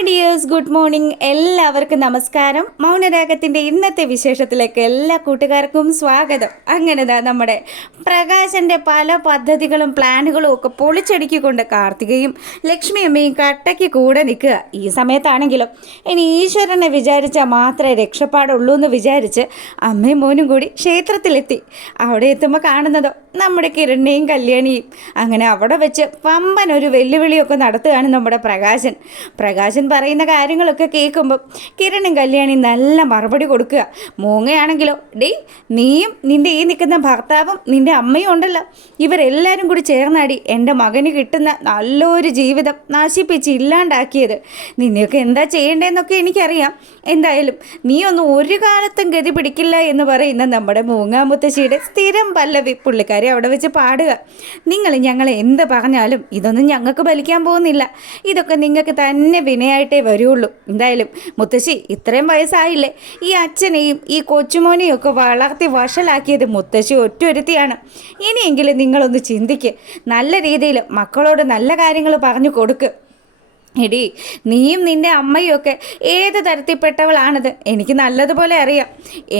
Hi dears, good morning. എല്ലാവർക്കും നമസ്കാരം. മൗനരാഗത്തിൻ്റെ ഇന്നത്തെ വിശേഷത്തിലേക്ക് എല്ലാ കൂട്ടുകാർക്കും സ്വാഗതം. അങ്ങനെതാ നമ്മുടെ പ്രകാശൻ്റെ പല പദ്ധതികളും പ്ലാനുകളും ഒക്കെ പൊളിച്ചടുക്കിക്കൊണ്ട് കാർത്തികയും ലക്ഷ്മി അമ്മയും കട്ടയ്ക്ക് കൂടെ നിൽക്കുക. ഈ സമയത്താണെങ്കിലും ഇനി ഈശ്വരനെ വിചാരിച്ചാൽ മാത്രമേ രക്ഷപ്പാടുള്ളൂ എന്ന് വിചാരിച്ച് അമ്മയും മോനും കൂടി ക്ഷേത്രത്തിലെത്തി. അവിടെ എത്തുമ്പോൾ കാണുന്നതോ നമ്മുടെ കിരണിനെയും കല്യാണിയും. അങ്ങനെ അവിടെ വെച്ച് പമ്പൻ ഒരു വെല്ലുവിളിയൊക്കെ നടത്തുകയാണ് നമ്മുടെ പ്രകാശൻ പറയുന്ന കാര്യങ്ങളൊക്കെ കേൾക്കുമ്പോൾ കിരണും കല്യാണിയും നല്ല മറുപടി കൊടുക്കുക. മൂങ്ങയാണെങ്കിലോ, നീയും നിൻ്റെ ഈ നിൽക്കുന്ന ഭർത്താവും നിൻ്റെ അമ്മയും ഉണ്ടല്ലോ, ഇവരെല്ലാവരും കൂടി ചേർന്നാടി എൻ്റെ മകന് കിട്ടുന്ന നല്ലൊരു ജീവിതം നശിപ്പിച്ച് ഇല്ലാണ്ടാക്കിയത്. നിന്നെയൊക്കെ എന്താ ചെയ്യേണ്ടതെന്നൊക്കെ എനിക്കറിയാം. എന്തായാലും നീ ഒന്നും ഒരു കാലത്തും ഗതി പിടിക്കില്ല എന്ന് പറയുന്ന നമ്മുടെ മൂങ്ങാമുത്തശ്ശിയുടെ സ്ഥിരം പല്ലവി പുള്ളിക്കാരി അവിടെ വെച്ച് പാടുക. നിങ്ങൾ ഞങ്ങളെ എന്ത് പറഞ്ഞാലും ഇതൊന്നും ഞങ്ങൾക്ക് ഫലിക്കാൻ പോകുന്നില്ല. ഇതൊക്കെ നിങ്ങൾക്ക് തന്നെ വിനയായിട്ടേ വരുള്ളൂ. എന്തായാലും മുത്തശ്ശി, ഇത്രയും വയസ്സായില്ലേ, ഈ അച്ഛനെയും ഈ കൊച്ചുമോനെയും ഒക്കെ വളർത്തി വഷളാക്കിയത് മുത്തശ്ശി ഒറ്റൊരുത്തിയാണ്. ഇനിയെങ്കിലും നിങ്ങളൊന്ന് ചിന്തിക്ക്. നല്ല രീതിയിൽ മക്കളോട് നല്ല കാര്യങ്ങൾ പറഞ്ഞു കൊടുക്ക്. എടി, നീയും നിൻ്റെ അമ്മയും ഒക്കെ ഏത് തരത്തിൽപ്പെട്ടവളാണത് എനിക്ക് നല്ലതുപോലെ അറിയാം.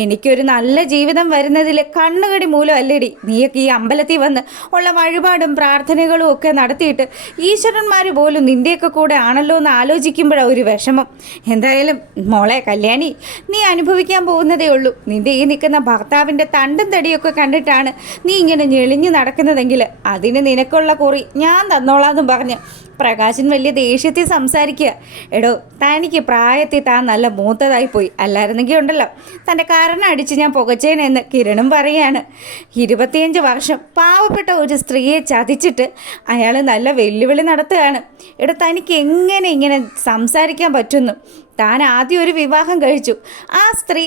എനിക്കൊരു നല്ല ജീവിതം വരുന്നതിൽ കണ്ണുകടി മൂലമല്ലേടി നീയൊക്കെ ഈ അമ്പലത്തിൽ വന്ന് ഉള്ള വഴിപാടും പ്രാർത്ഥനകളും ഒക്കെ നടത്തിയിട്ട് ഈശ്വരന്മാർ പോലും നിൻ്റെയൊക്കെ കൂടെ ആണല്ലോ എന്ന് ആലോചിക്കുമ്പോഴാണ് ഒരു വിഷമം. എന്തായാലും മോളെ കല്യാണി, നീ അനുഭവിക്കാൻ പോകുന്നതേ ഉള്ളൂ. നിൻ്റെ ഈ നിൽക്കുന്ന ഭർത്താവിൻ്റെ തണ്ടും തടിയൊക്കെ കണ്ടിട്ടാണ് നീ ഇങ്ങനെ ഞെളിഞ്ഞു നടക്കുന്നതെങ്കിൽ അതിന് നിനക്കുള്ള കുറി ഞാൻ തന്നോളാമെന്നും പറഞ്ഞ് പ്രകാശൻ വലിയ ദേഷ്യത്തിൽ സംസാരിക്കുക. എടോ, തനിക്ക് പ്രായത്തിൽ താൻ നല്ല മൂത്തതായിപ്പോയി. അല്ലായിരുന്നെങ്കിൽ ഉണ്ടല്ലോ തൻ്റെ കാരണം അടിച്ച് ഞാൻ പുകച്ചേനെന്ന് കിരണും പറയാണ്. 25 വർഷം പാവപ്പെട്ട ഒരു സ്ത്രീയെ ചതിച്ചിട്ട് അയാൾ നല്ല വെല്ലുവിളി നടത്തുകയാണ്. എടോ, തനിക്ക് എങ്ങനെ ഇങ്ങനെ സംസാരിക്കാൻ പറ്റുന്നു? താൻ ആദ്യം ഒരു വിവാഹം കഴിച്ചു. ആ സ്ത്രീ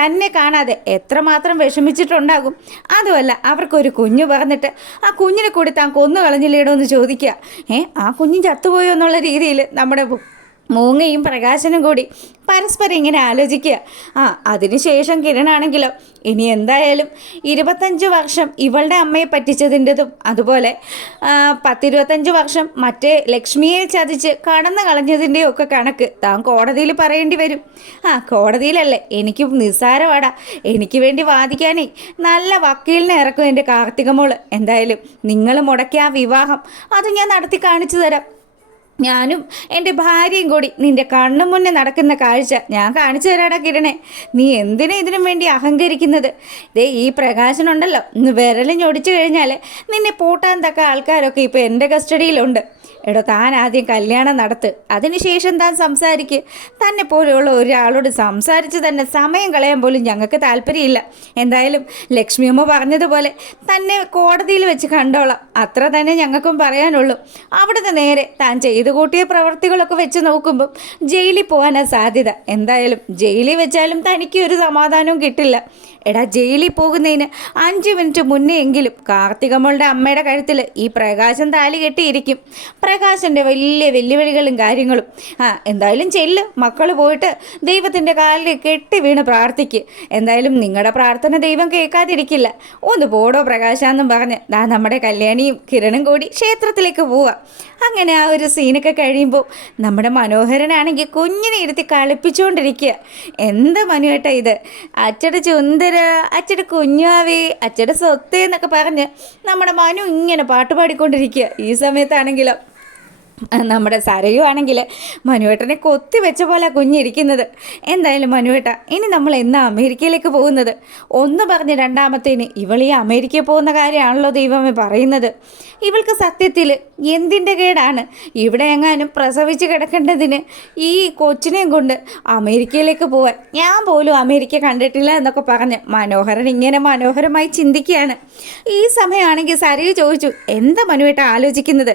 തന്നെ കാണാതെ എത്രമാത്രം വിഷമിച്ചിട്ടുണ്ടാകും. അതുമല്ല, അവർക്കൊരു കുഞ്ഞ് പറഞ്ഞിട്ട് ആ കുഞ്ഞിനെ കൂടി താൻ കൊന്നു കളഞ്ഞില്ലേടോ എന്ന് ചോദിക്കുക. ആ കുഞ്ഞ് ചത്തുപോയോ എന്നുള്ള രീതിയിൽ നമ്മുടെ മൂങ്ങയും പ്രകാശനും കൂടി പരസ്പരം ഇങ്ങനെ ആലോചിക്കുക. അതിനുശേഷം കിരണാണെങ്കിലോ, ഇനി എന്തായാലും 25 വർഷം ഇവളുടെ അമ്മയെ പറ്റിച്ചതിൻ്റെതും അതുപോലെ 10-25 വർഷം മറ്റേ ലക്ഷ്മിയെ ചതിച്ച് കടന്നു കളഞ്ഞതിൻ്റെയും ഒക്കെ കണക്ക് താൻ കോടതിയിൽ പറയേണ്ടി വരും. കോടതിയിലല്ലേ, എനിക്ക് നിസ്സാരവാടാ. എനിക്ക് വേണ്ടി വാദിക്കാനേ നല്ല വക്കീലിനെ ഇറക്കും എൻ്റെ കാർത്തികമോള്. എന്തായാലും നിങ്ങൾ മുടക്കിയ ആ വിവാഹം അത് ഞാൻ നടത്തി കാണിച്ചു തരാം. ഞാനും എൻ്റെ ഭാര്യയും കൂടി നിൻ്റെ കണ്ണു മുന്നേ നടക്കുന്ന കാഴ്ച ഞാൻ കാണിച്ചു തരാടാ കിരണേ. നീ എന്തിനാ ഇതിനും വേണ്ടി അഹങ്കരിക്കുന്നത്? ഈ പ്രകാശനുണ്ടല്ലോ, ഇന്ന് വിരലും ഞൊടിച്ചു കഴിഞ്ഞാൽ നിന്നെ പൂട്ടാൻ തക്ക ആൾക്കാരൊക്കെ ഇപ്പോൾ എൻ്റെ കസ്റ്റഡിയിലുണ്ട്. എടോ, താൻ ആദ്യം കല്യാണം നടത്ത്, അതിനുശേഷം താൻ സംസാരിക്ക്. തന്നെ പോലെയുള്ള ഒരാളോട് സംസാരിച്ച് തന്നെ സമയം കളയാൻ പോലും ഞങ്ങൾക്ക് താല്പര്യമില്ല. എന്തായാലും ലക്ഷ്മിയമ്മ പറഞ്ഞതുപോലെ തന്നെ കോടതിയിൽ വെച്ച് കണ്ടോളാം, അത്ര തന്നെ ഞങ്ങൾക്കും പറയാനുള്ളൂ. അവിടുന്ന് നേരെ താൻ ചെയ്തു കൂട്ടിയ പ്രവർത്തികളൊക്കെ വെച്ച് നോക്കുമ്പം ജയിലിൽ പോകാനാണ് സാധ്യത. എന്തായാലും ജയിലിൽ വെച്ചാലും തനിക്ക് ഒരു സമാധാനവും കിട്ടില്ല. എടാ, ജയിലിൽ പോകുന്നതിന് 5 മിനിറ്റ് മുന്നേ എങ്കിലും കാർത്തികമ്മളുടെ അമ്മയുടെ കഴുത്തിൽ ഈ പ്രകാശൻ താലി കെട്ടിയിരിക്കും. പ്രകാശൻ്റെ വലിയ വെല്ലുവിളികളും കാര്യങ്ങളും. എന്തായാലും ചെല്ല്, മക്കൾ പോയിട്ട് ദൈവത്തിൻ്റെ കാലിൽ കെട്ടി വീണ് പ്രാർത്ഥിക്ക്. എന്തായാലും നിങ്ങളുടെ പ്രാർത്ഥന ദൈവം കേൾക്കാതിരിക്കില്ല. ഒന്ന് പോടോ പ്രകാശാന്നും പറഞ്ഞ് നമ്മുടെ കല്യാണിയും കിരണും കൂടി ക്ഷേത്രത്തിലേക്ക് പോവാം. അങ്ങനെ ആ ഒരു സീനൊക്കെ കഴിയുമ്പോൾ നമ്മുടെ മനോഹരനാണെങ്കിൽ കുഞ്ഞിനെ ഇരുത്തി കളിപ്പിച്ചുകൊണ്ടിരിക്കുക. എന്താ മനുവേട്ടാ ഇത്? അച്ചടെ ചുന്ദര, അച്ചടെ കുഞ്ഞാവേ, അച്ചടെ സ്വത്തേ എന്നൊക്കെ പറഞ്ഞ് നമ്മുടെ മനു ഇങ്ങനെ പാട്ട് പാടിക്കൊണ്ടിരിക്കുക. ഈ സമയത്താണെങ്കിലോ നമ്മുടെ സരയു ആണെങ്കിൽ മനുവേട്ടനെ കൊത്തി വെച്ച പോലെ കുഞ്ഞിരിക്കുന്നത്. എന്തായാലും മനുവേട്ട, ഇനി നമ്മൾ എന്നാ അമേരിക്കയിലേക്ക് പോകുന്നത്? ഒന്ന് പറഞ്ഞ് രണ്ടാമത്തേന് ഇവൾ ഈ അമേരിക്കയിൽ പോകുന്ന കാര്യമാണല്ലോ ദൈവമേ പറയുന്നത്. ഇവൾക്ക് സത്യത്തിൽ എന്തിൻ്റെ കേടാണ്? ഇവിടെ എങ്ങാനും പ്രസവിച്ച് കിടക്കേണ്ടതിന് ഈ കൊച്ചിനെയും കൊണ്ട് അമേരിക്കയിലേക്ക് പോകാൻ ഞാൻ പോലും അമേരിക്ക കണ്ടിട്ടില്ല എന്നൊക്കെ പറഞ്ഞ് മനോഹരൻ ഇങ്ങനെ മനോഹരമായി ചിന്തിക്കുകയാണ്. ഈ സമയമാണെങ്കിൽ സരയു ചോദിച്ചു, എന്താ മനുവേട്ട ആലോചിക്കുന്നത്?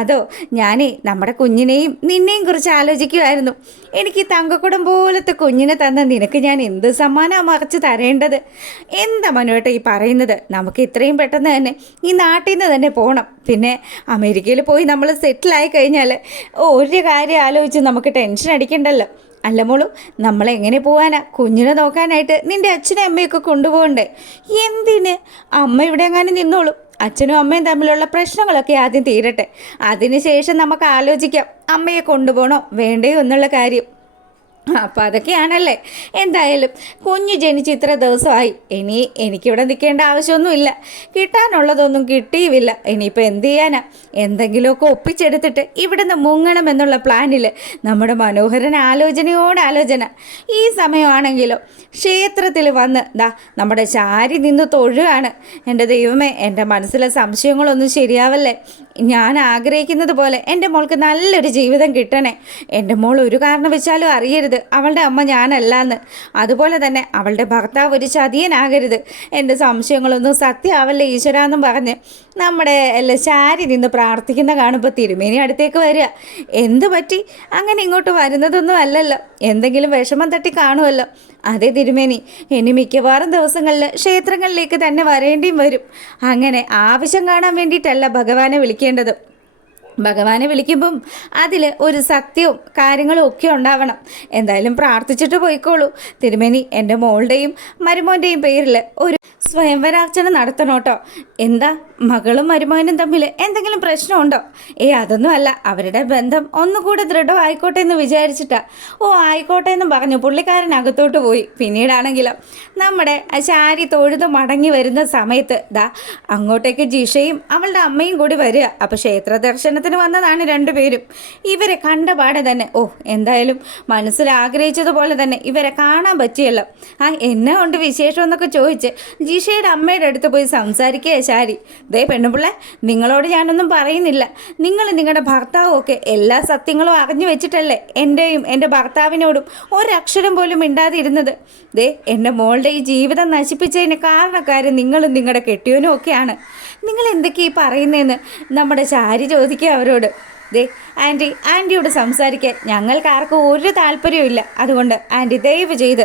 അതോ, ഞാനേ നമ്മുടെ കുഞ്ഞിനെയും നിന്നെയും കുറിച്ച് ആലോചിക്കുമായിരുന്നു. എനിക്ക് തങ്കക്കുടം പോലത്തെ കുഞ്ഞിനെ തന്ന നിനക്ക് ഞാൻ എന്ത് സമ്മാനമാണ് മറിച്ച് തരേണ്ടത്? എന്താ മനുവേട്ട ഈ പറയുന്നത്? നമുക്ക് ഇത്രയും പെട്ടെന്ന് തന്നെ ഈ നാട്ടിൽ നിന്ന് തന്നെ പോകണം. പിന്നെ അമേരിക്കയിൽ പോയി നമ്മൾ സെറ്റിലായി കഴിഞ്ഞാൽ ഒരു കാര്യം ആലോചിച്ച് നമുക്ക് ടെൻഷൻ അടിക്കണ്ടല്ലോ. അല്ല മോളു, നമ്മളെങ്ങനെ പോകാനാ? കുഞ്ഞിനെ നോക്കാനായിട്ട് നിൻ്റെ അച്ഛനും അമ്മയൊക്കെ കൊണ്ടുപോകണ്ടേ? എന്തിന്? അമ്മ ഇവിടെ എങ്ങാനും നിന്നോളും. അച്ഛനും അമ്മയും തമ്മിലുള്ള പ്രശ്നങ്ങളൊക്കെ ആദ്യം തീരട്ടെ. അതിനുശേഷം നമുക്ക് ആലോചിക്കാം അമ്മയെ കൊണ്ടുപോകണോ വേണ്ടയോ എന്നുള്ള കാര്യം. അപ്പോൾ അതൊക്കെയാണല്ലേ. എന്തായാലും കുഞ്ഞ് ജനിച്ച് ഇത്ര ദിവസമായി. ഇനി എനിക്കിവിടെ നിൽക്കേണ്ട ആവശ്യമൊന്നുമില്ല. കിട്ടാനുള്ളതൊന്നും കിട്ടിയുമില്ല. ഇനിയിപ്പോൾ എന്ത് ചെയ്യാനാ? എന്തെങ്കിലുമൊക്കെ ഒപ്പിച്ചെടുത്തിട്ട് ഇവിടുന്ന് മുങ്ങണം എന്നുള്ള പ്ലാനിൽ നമ്മുടെ മനോഹരൻ ആലോചന. ഈ സമയമാണെങ്കിലോ ക്ഷേത്രത്തിൽ വന്ന് നമ്മുടെ ശാരി നിന്ന് തൊഴുകയാണ്. എൻ്റെ ദൈവമേ, എൻ്റെ മനസ്സിലെ സംശയങ്ങളൊന്നും ശരിയാവല്ലേ. ഞാൻ ആഗ്രഹിക്കുന്നത് പോലെ എൻ്റെ മോൾക്ക് നല്ലൊരു ജീവിതം കിട്ടണേ. എൻ്റെ മോൾ ഒരു കാരണവശാലും അറിയരുത് അവളുടെ അമ്മ ഞാനല്ലാന്ന്. അതുപോലെ തന്നെ അവളുടെ ഭർത്താവ് ഒരു ചതിയനാകരുത്. എൻ്റെ സംശയങ്ങളൊന്നും സത്യമാവല്ലേ ഈശ്വരാന്നും പറഞ്ഞ് നമ്മുടെ ശാരി നിന്ന് പ്രാർത്ഥിക്കുന്ന കാണുമ്പോൾ തിരുമേനി അടുത്തേക്ക് വരിക. എന്തു പറ്റി? അങ്ങനെ ഇങ്ങോട്ട് വരുന്നതൊന്നും അല്ലല്ലോ. എന്തെങ്കിലും വിഷമം തട്ടി കാണുമല്ലോ. അതേ തിരുമേനി, ഇനി മിക്കവാറും ദിവസങ്ങളിൽ ക്ഷേത്രങ്ങളിലേക്ക് തന്നെ വരേണ്ടിയും വരും. അങ്ങനെ ആവശ്യം കാണാൻ വേണ്ടിയിട്ടല്ല ഭഗവാനെ വിളിക്കേണ്ടത്. ഭഗവാനെ വിളിക്കുമ്പം അതിൽ ഒരു സത്യവും കാര്യങ്ങളും ഒക്കെ ഉണ്ടാവണം. എന്തായാലും പ്രാർത്ഥിച്ചിട്ട് പോയിക്കോളൂ തിരുമേനി. എൻ്റെ മോളുടെയും മരുമോൻ്റെയും പേരിൽ ഒരു സ്വയംവരാർച്ചന നടത്തണം കേട്ടോ. എന്താ മകളും മരുമോനും തമ്മിൽ എന്തെങ്കിലും പ്രശ്നമുണ്ടോ? അതൊന്നും അല്ല, അവരുടെ ബന്ധം ഒന്നുകൂടെ ദൃഢമായിക്കോട്ടെ എന്ന് വിചാരിച്ചിട്ടാ. ആയിക്കോട്ടെ എന്ന് പറഞ്ഞു പുള്ളിക്കാരൻ അകത്തോട്ട് പോയി. പിന്നീടാണെങ്കിലോ നമ്മുടെ ശാരി തൊഴുത് മടങ്ങി വരുന്ന സമയത്ത് അങ്ങോട്ടേക്ക് ജിഷയും അവളുടെ അമ്മയും കൂടി വരിക. അപ്പോൾ ക്ഷേത്ര ദർശനത്തിന് വന്നതാണ് രണ്ടുപേരും. ഇവരെ കണ്ട പാടെ തന്നെ എന്തായാലും മനസ്സിൽ ആഗ്രഹിച്ചതുപോലെ തന്നെ ഇവരെ കാണാൻ പറ്റിയല്ലോ. എന്നെ കൊണ്ട് വിശേഷം എന്നൊക്കെ ചോദിച്ച് ജിഷയുടെ അമ്മയുടെ അടുത്ത് പോയി സംസാരിക്കുക ശാരി. പെണ്ണുപിള്ളെ, നിങ്ങളോട് ഞാനൊന്നും പറയുന്നില്ല. നിങ്ങളുടെ ഭർത്താവും ഒക്കെ എല്ലാ സത്യങ്ങളും അറിഞ്ഞു വെച്ചിട്ടല്ലേ എൻ്റെയും എൻ്റെ ഭർത്താവിനോടും ഒരക്ഷരം പോലും മിണ്ടാതിരുന്നത്. എൻ്റെ മോളുടെ ഈ ജീവിതം നശിപ്പിച്ചതിന് കാരണക്കാരൻ നിങ്ങളും നിങ്ങളുടെ കെട്ടിയവനും ഒക്കെയാണ്. നിങ്ങൾ എന്തൊക്കെയാ പറയുന്നതെന്ന് നമ്മുടെ ശാരി ചോദിക്കുക അവരോട്. ആൻറ്റിയോട് സംസാരിക്കാൻ ഞങ്ങൾക്ക് ആർക്കും ഒരു താല്പര്യമില്ല. അതുകൊണ്ട് ആൻറ്റി ദയവ് ചെയ്ത്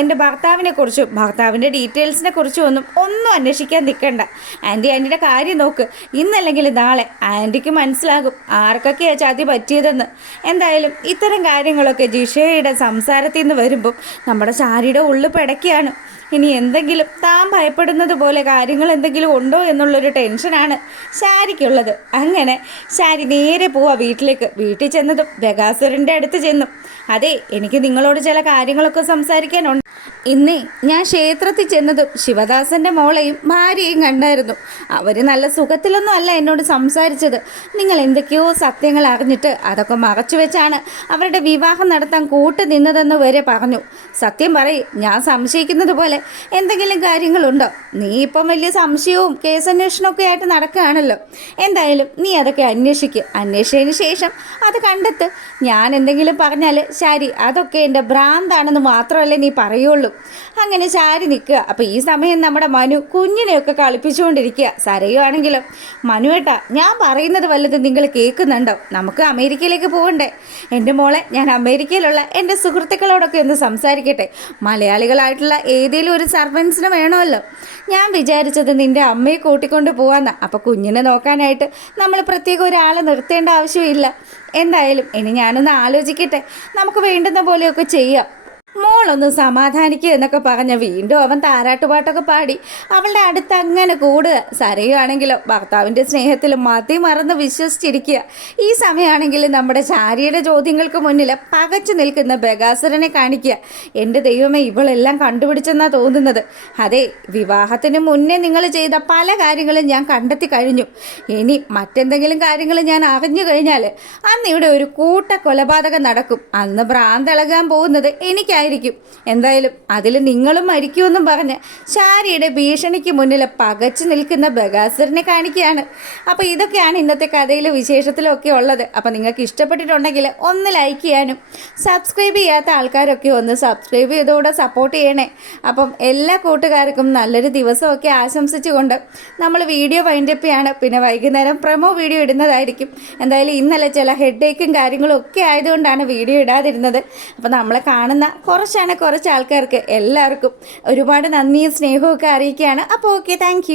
എൻ്റെ ഭർത്താവിനെക്കുറിച്ചും ഭർത്താവിൻ്റെ ഡീറ്റെയിൽസിനെ കുറിച്ചും ഒന്നും അന്വേഷിക്കാൻ നിൽക്കണ്ട. ആൻറ്റിയുടെ കാര്യം നോക്ക്. ഇന്നല്ലെങ്കിൽ നാളെ ആൻറ്റിക്ക് മനസ്സിലാകും ആർക്കൊക്കെയാണ് ചതി പറ്റിയതെന്ന്. എന്തായാലും ഇത്തരം കാര്യങ്ങളൊക്കെ ജിഷയുടെ സംസാരത്തിൽ നിന്ന് വരുമ്പം നമ്മുടെ ശാരിയുടെ ഉള്ളു പിടയ്ക്കുകയാണ്. ഇനി എന്തെങ്കിലും താൻ ഭയപ്പെടുന്നത് പോലെ കാര്യങ്ങൾ എന്തെങ്കിലും ഉണ്ടോ എന്നുള്ളൊരു ടെൻഷനാണ് ശാരിക്കുള്ളത്. അങ്ങനെ ശാരി നേരെ പോവാ വീട്ടിലേക്ക്. വീട്ടിൽ ചെന്നതും ബഗാസുരൻ്റെ അടുത്ത് ചെന്നു. എനിക്ക് നിങ്ങളോട് ചില കാര്യങ്ങളൊക്കെ സംസാരിക്കാനുണ്ട്. ഇന്നേ ഞാൻ ക്ഷേത്രത്തിൽ ചെന്നതും ശിവദാസൻ്റെ മോളെയും ഭാര്യയും കണ്ടായിരുന്നു. അവർ നല്ല സുഖത്തിലൊന്നും അല്ല എന്നോട് സംസാരിച്ചത്. നിങ്ങൾ എന്തൊക്കെയോ സത്യങ്ങൾ അറിഞ്ഞിട്ട് അതൊക്കെ മറച്ചു വെച്ചാണ് അവരുടെ വിവാഹം നടത്താൻ കൂട്ട് നിന്നതെന്ന് വരെ പറഞ്ഞു. സത്യം പറയും, ഞാൻ സംശയിക്കുന്നത് പോലെ എന്തെങ്കിലും കാര്യങ്ങളുണ്ടോ? നീ ഇപ്പം വലിയ സംശയവും കേസന്വേഷണമൊക്കെ ആയിട്ട് നടക്കുകയാണല്ലോ. എന്തായാലും നീ അതൊക്കെ അന്വേഷിച്ചതിന് ശേഷം അത് കണ്ടെത്ത്. ഞാൻ എന്തെങ്കിലും പറഞ്ഞാൽ ശാരി അതൊക്കെ എൻ്റെ ഭ്രാന്താണെന്ന് മാത്രമല്ലേ നീ പറയുള്ളൂ. അങ്ങനെ ശാരി നിൽക്കുക. അപ്പോൾ ഈ സമയം നമ്മുടെ മനു കുഞ്ഞിനെയൊക്കെ കളിപ്പിച്ചുകൊണ്ടിരിക്കുക. സരയുവാണെങ്കിലും മനുവേട്ടാ, ഞാൻ പറയുന്നത് വല്ലതും നിങ്ങൾ കേൾക്കുന്നുണ്ടോ? നമുക്ക് അമേരിക്കയിലേക്ക് പോകണ്ടേ? എൻ്റെ മോളെ, ഞാൻ അമേരിക്കയിലുള്ള എൻ്റെ സുഹൃത്തുക്കളോടൊക്കെ ഒന്ന് സംസാരിക്കട്ടെ. മലയാളികളായിട്ടുള്ള ഏതെങ്കിലും ഒരു സർവൻസിന് വേണമല്ലോ. ഞാൻ വിചാരിച്ചത് നിൻ്റെ അമ്മയെ കൂട്ടിക്കൊണ്ട് പോകാമെന്നാണ്. അപ്പോൾ കുഞ്ഞിനെ നോക്കാനായിട്ട് നമ്മൾ പ്രത്യേകം ഒരാളെ നിർത്തേണ്ട ആവശ്യമില്ല. എന്തായാലും ഇനി ഞാനൊന്ന് ആലോചിക്കട്ടെ. നമുക്ക് വേണ്ടുന്ന പോലെയൊക്കെ ചെയ്യാം. മോളൊന്ന് സമാധാനിക്കുക എന്നൊക്കെ പറഞ്ഞ വീണ്ടും അവൻ താരാട്ടുപാട്ടൊക്കെ പാടി അവളുടെ അടുത്ത് അങ്ങനെ കൂടുക. സരയുവാണെങ്കിലോ ഭർത്താവിൻ്റെ സ്നേഹത്തിൽ മറന്ന് വിശ്വസിച്ചിരിക്കുക. ഈ സമയമാണെങ്കിൽ നമ്മുടെ ശാരിയുടെ ചോദ്യങ്ങൾക്ക് മുന്നിൽ പകച്ചു നിൽക്കുന്ന ബഗാസുരനെ കാണിക്കുക. എൻ്റെ ദൈവമേ, ഇവളെല്ലാം കണ്ടുപിടിച്ചെന്നാണ് തോന്നുന്നത്. വിവാഹത്തിന് മുന്നേ നിങ്ങൾ ചെയ്ത പല കാര്യങ്ങളും ഞാൻ കണ്ടെത്തി കഴിഞ്ഞു. ഇനി മറ്റെന്തെങ്കിലും കാര്യങ്ങൾ ഞാൻ അറിഞ്ഞു കഴിഞ്ഞാൽ അന്ന് ഇവിടെ ഒരു കൂട്ട കൊലപാതകം നടക്കും. അന്ന് ഭ്രാന്തിളകാൻ പോകുന്നത് എനിക്കായിരിക്കും. എന്തായാലും അതിൽ നിങ്ങളും മരിക്കുമെന്നും പറഞ്ഞ് ശാരിയുടെ ഭീഷണിക്ക് മുന്നിൽ പകച്ചു നിൽക്കുന്ന ബഗാസുരനെ കാണിക്കുകയാണ്. അപ്പോൾ ഇതൊക്കെയാണ് ഇന്നത്തെ കഥയിലും വിശേഷത്തിലും ഒക്കെ ഉള്ളത്. അപ്പോൾ നിങ്ങൾക്ക് ഇഷ്ടപ്പെട്ടിട്ടുണ്ടെങ്കിൽ ഒന്ന് ലൈക്ക് ചെയ്യാനും സബ്സ്ക്രൈബ് ചെയ്യാത്ത ആൾക്കാരൊക്കെ ഒന്ന് സബ്സ്ക്രൈബ് ചെയ്തുകൂടെ സപ്പോർട്ട് ചെയ്യണേ. അപ്പം എല്ലാ കൂട്ടുകാർക്കും നല്ലൊരു ദിവസമൊക്കെ ആശംസിച്ചുകൊണ്ട് നമ്മൾ വീഡിയോ വൈൻഡപ്പ് ചെയ്യാണ്. പിന്നെ വൈകുന്നേരം പ്രൊമോ വീഡിയോ ഇടുന്നതായിരിക്കും. എന്തായാലും ഇന്നലെ ചില ഹെഡേക്കും കാര്യങ്ങളും ഒക്കെ ആയതുകൊണ്ടാണ് വീഡിയോ ഇടാതിരുന്നത്. അപ്പോൾ നമ്മളെ കാണുന്ന കുറച്ച് ആൾക്കാർക്ക് എല്ലാവർക്കും ഒരുപാട് നന്ദിയും സ്നേഹവും ഒക്കെ അറിയിക്കുകയാണ്. അപ്പോൾ ഓക്കെ, താങ്ക്